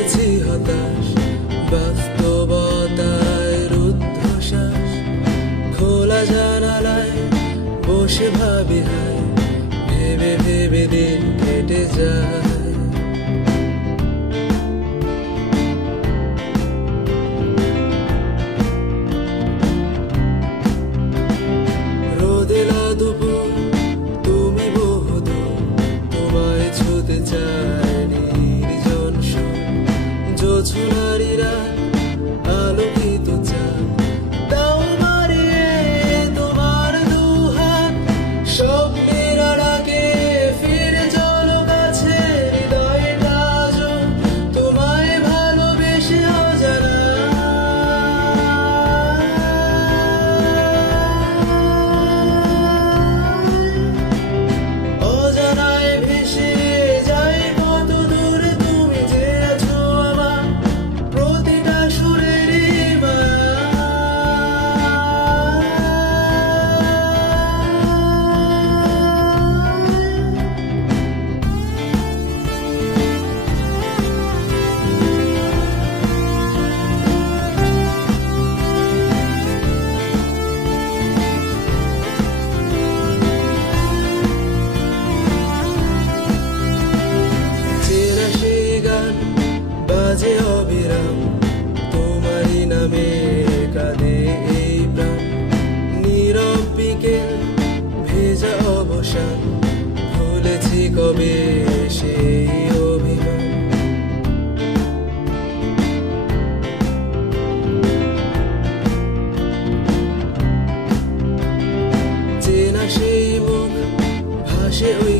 বুঝেছি হতাশ, বাস্তবতায় রুদ্ধশ্বাস। খোলা জানালায় বসে ভাবি হায়, ভেবে ভেবে দিন কেটে যায়। রোদেলা দুপুর, তুমি বহুদূর, তোমায় ছুতে চায় নির্জন সুর। জোছনারি রাত, আলোকিত চাঁদ, দাও মারিয়ে তোমার দুহাত। স্বপ্নের আড়াকে ফিরে চলো কাছে, হৃদয়টা আজও তোমায় ভালোবেসে অজানা। অজানায় ভেসে যায় কত দূরে, তুমি যে আছো আমার প্রতিটা সুরেরই চেনা সেই গান বাজে অবিরাম, তোমারই নামে কাঁদে এই প্রাণ। নীরব বিকেল, ভেজা অবসান, ভুলেছি কবে সেই অভিমান। চেনা সেই মুখ ভাসে ওই